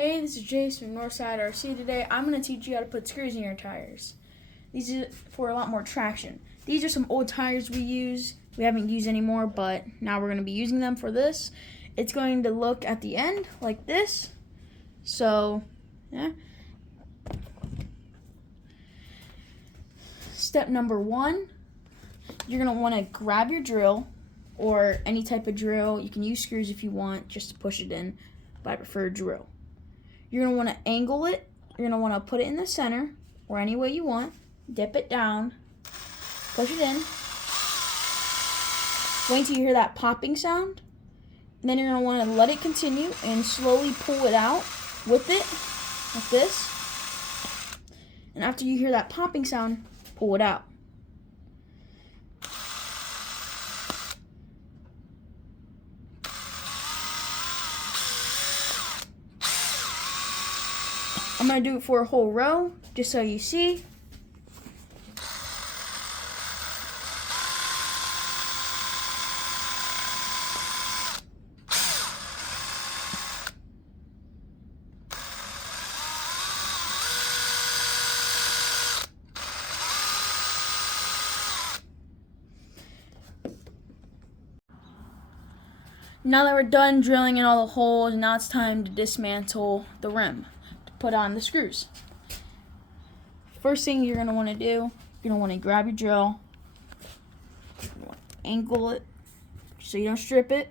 Hey, this is Jase from Northside RC. Today I'm going to teach you how to put screws in your tires. These are for a lot more traction. These are some old tires we haven't used anymore, but now we're going to be using them for this. It's going to look at the end like this. So, yeah. Step number 1, you're going to want to grab your drill or any type of drill. You can use screws if you want just to push it in, but I prefer a drill. You're going to want to angle it. You're going to want to put it in the center or any way you want. Dip it down. Push it in. Wait until you hear that popping sound. And then you're going to want to let it continue and slowly pull it out with it, like this. And after you hear that popping sound, pull it out. I'm going to do it for a whole row, just so you see. Now that we're done drilling in all the holes, now it's time to dismantle the rim to put on the screws. First thing you're going to want to do, you're going to want to grab your drill, angle it so you don't strip it.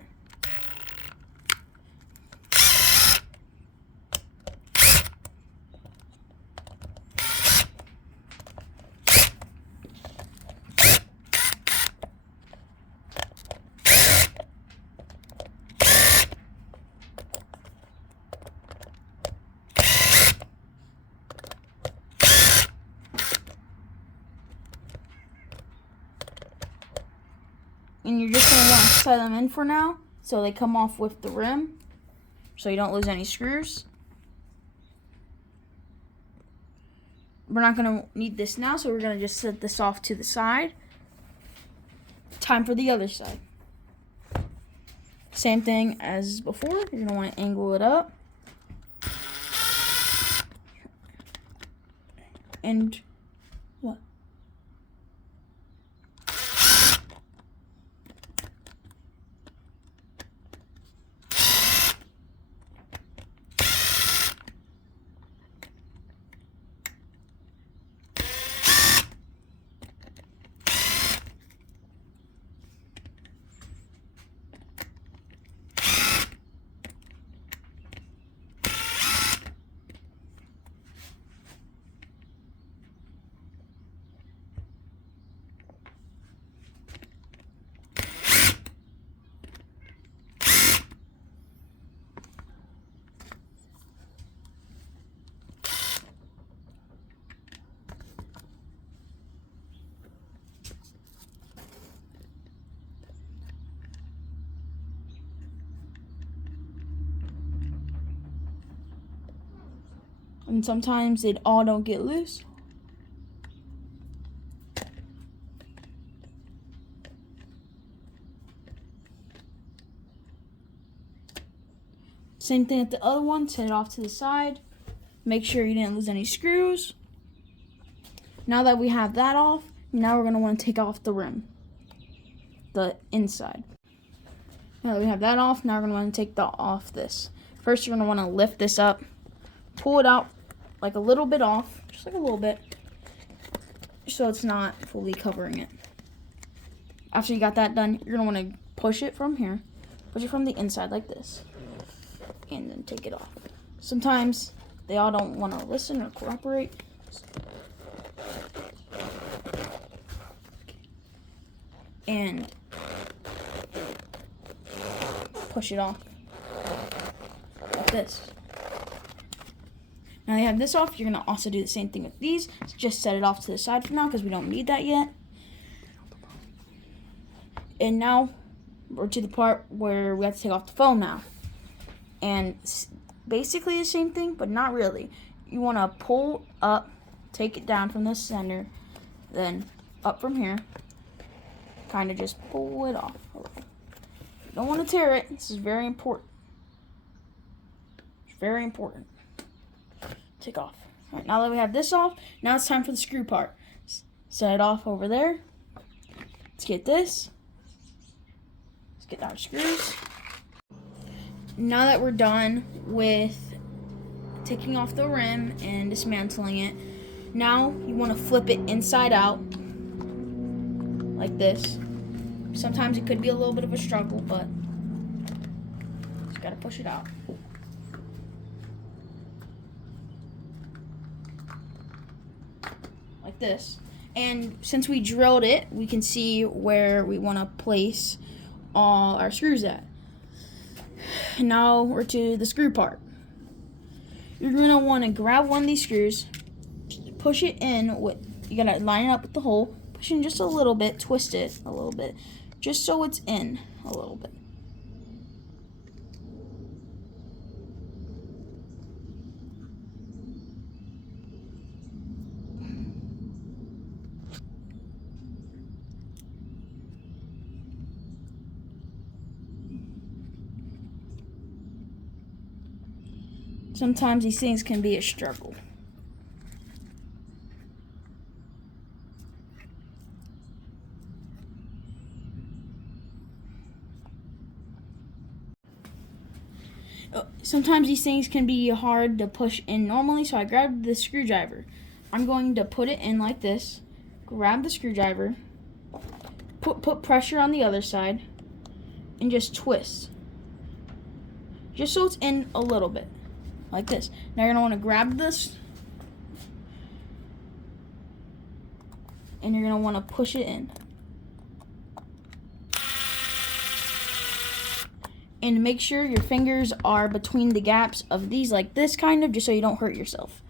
And you're just going to want to set them in for now so they come off with the rim so you don't lose any screws. We're not going to need this now, so we're going to just set this off to the side. Time for the other side. Same thing as before. You're going to want to angle it up. And what? And sometimes it all don't get loose. Same thing at the other one, set it off to the side. Make sure you didn't lose any screws. Now that we have that off, now we're going to want to take off the rim, the inside. Now that we have that off, now we're going to want to take off this. First, you're going to want to lift this up, pull it out like a little bit off, just like a little bit, so it's not fully covering it. After you got that done, you're going to want to push it from here, push it from the inside like this, and then take it off. Sometimes they all don't want to listen or cooperate. And push it off like this. Now that you have this off, you're going to also do the same thing with these. Just set it off to the side for now because we don't need that yet. And now we're to the part where we have to take off the foam now. And basically the same thing, but not really. You want to pull up, take it down from the center, then up from here. Kind of just pull it off. You don't want to tear it. This is very important. It's very important. take off. All right, now that we have this off, now it's time for the screw part. Set it off over there. Let's get this. Let's get our screws. Now that we're done with taking off the rim and dismantling it, now you want to flip it inside out like this. Sometimes it could be a little bit of a struggle, but just gotta push it out. Like this. And since we drilled it, we can see where we want to place all our screws at. Now we're to the screw part. You're going to want to grab one of these screws, push it in with, you got to line it up with the hole, push in just a little bit, twist it a little bit, just so it's in a little bit. Sometimes these things can be a struggle. Sometimes these things can be hard to push in normally, so I grabbed the screwdriver. I'm going to put it in like this, grab the screwdriver, put pressure on the other side, and just twist. Just so it's in a little bit. Like this. Now you're going to want to grab this and you're going to want to push it in. And make sure your fingers are between the gaps of these like this kind of, just so you don't hurt yourself.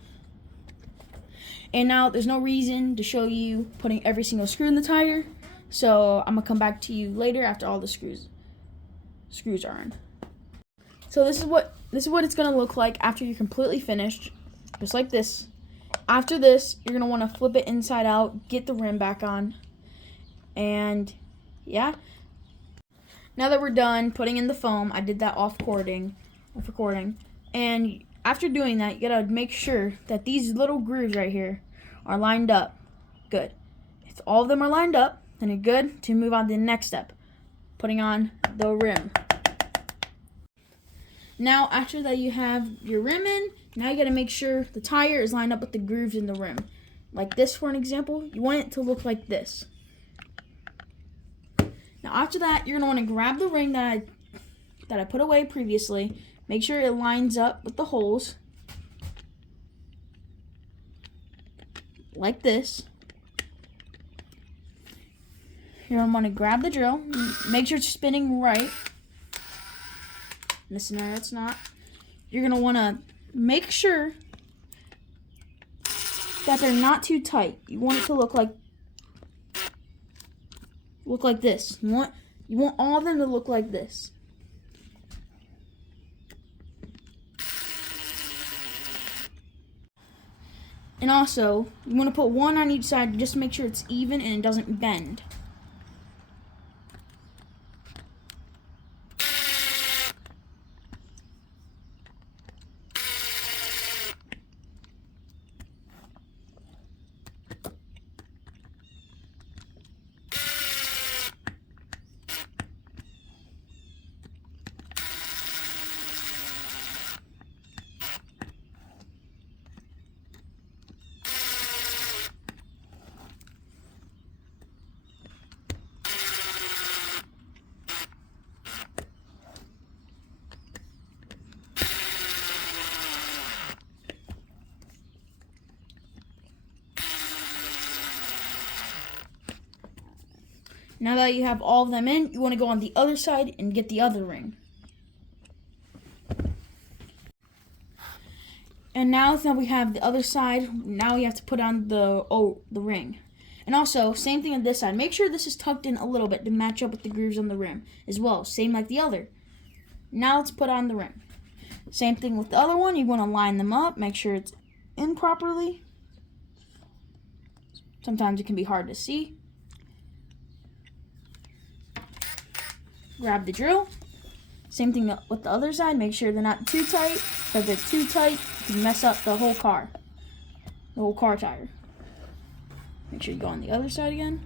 And now there's no reason to show you putting every single screw in the tire, so I'm going to come back to you later after all the screws are in. So this is what it's going to look like after you're completely finished, just like this. After this, you're going to want to flip it inside out, get the rim back on, and yeah. Now that we're done putting in the foam, I did that off recording, and after doing that, you got to make sure that these little grooves right here are lined up. Good. If all of them are lined up, then you're good to move on to the next step, putting on the rim. Now, after that you have your rim in, now you got to make sure the tire is lined up with the grooves in the rim. Like this, for an example, you want it to look like this. Now, after that, you're going to want to grab the ring that I put away previously. Make sure it lines up with the holes. Like this. You're going to want to grab the drill. Make sure it's spinning right. In this scenario, it's not. You're going to want to make sure that they're not too tight. You want it to look like this. You want all of them to look like this. And also, you want to put one on each side just to make sure it's even and it doesn't bend. Now that you have all of them in, you want to go on the other side and get the other ring. And now that we have the other side, now you have to put on the ring. And also, same thing on this side. Make sure this is tucked in a little bit to match up with the grooves on the rim as well. Same like the other. Now let's put on the rim. Same thing with the other one. You want to line them up, make sure it's in properly. Sometimes it can be hard to see. Grab the drill. Same thing with the other side. Make sure they're not too tight. So if it's too tight, you can mess up the whole car tire. Make sure you go on the other side again.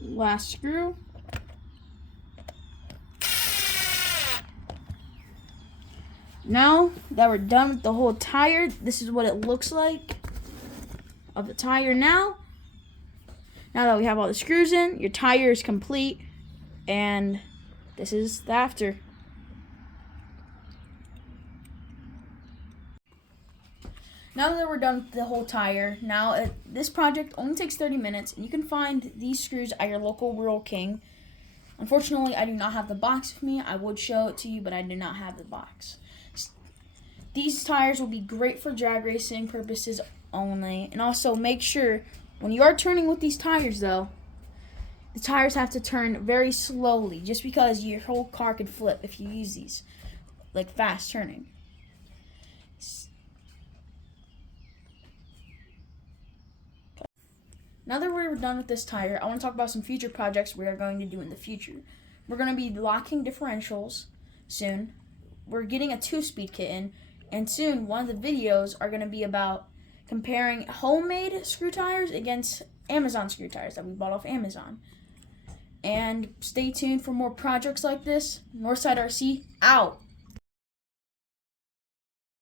Last screw. Now that we're done with the whole tire, this is what it looks like of the tire now. Now that we have all the screws in, your tire is complete, and this is the after. Now that we're done with the whole tire, this project only takes 30 minutes, and you can find these screws at your local Rural King. Unfortunately, I do not have the box with me. I would show it to you, but I do not have the box. These tires will be great for drag racing purposes only, and also make sure when you are turning with these tires, though, the tires have to turn very slowly, just because your whole car could flip if you use these, like fast turning. Now that we're done with this tire, I want to talk about some future projects we are going to do in the future. We're going to be locking differentials soon. We're getting a 2-speed kit in, and soon one of the videos are going to be about comparing homemade screw tires against Amazon screw tires that we bought off Amazon. And stay tuned for more projects like this. Northside RC, out!